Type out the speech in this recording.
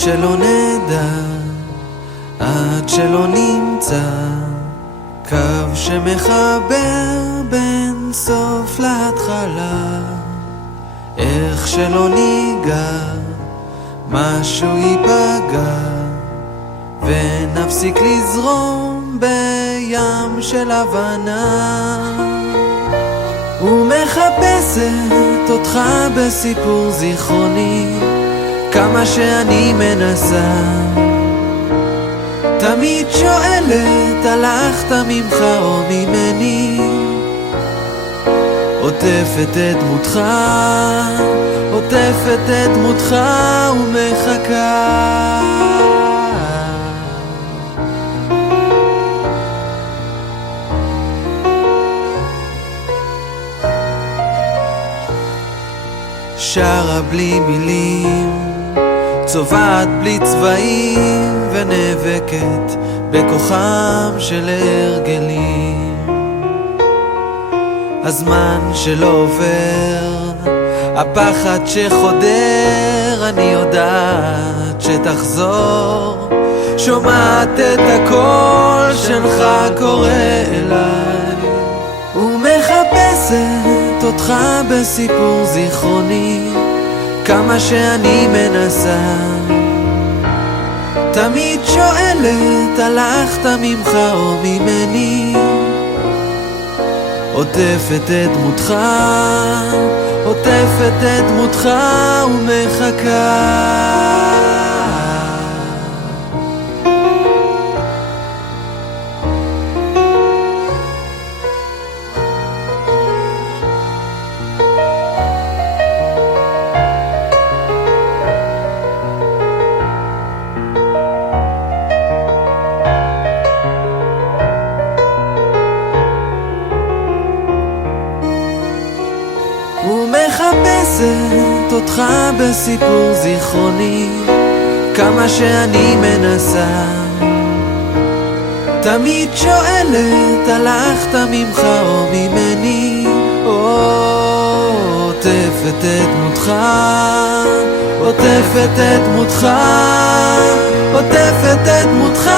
שלא נדע, עד שלא נמצא קו שמחבר בין סוף להתחלה. איך שלא ניגע משהו ייפגע, ונפסיק לזרום בים של הבנה. ומחפשת אותך בסיפור זיכרוני, כמה שאני מנסה. תמיד שואלת, הלכת ממך או ממני? עוטפת את דמותך, עוטפת את דמותך ומחכה. שרה בלי מילים, צובעת בלי צבעים, ונאבקת בכוחם של הרגלים. הזמן שלא עובר, הפחד שחודר, אני יודעת שתחזור. שומעת את הקול שלך קורא אליי, ומחפשת אותך בסיפור זיכרוני, כמה שאני מנסה. תמיד שואלת, הלכת ממך או ממני? עוטפת את דמותך, עוטפת את דמותך ומחכה. ומחפשת אותך בסיפור זיכרוני, כמה שאני מנסה. תמיד שואלת, הלכת ממך או ממני? עוטפת את דמותך, עוטפת את דמותך, עוטפת את דמותך.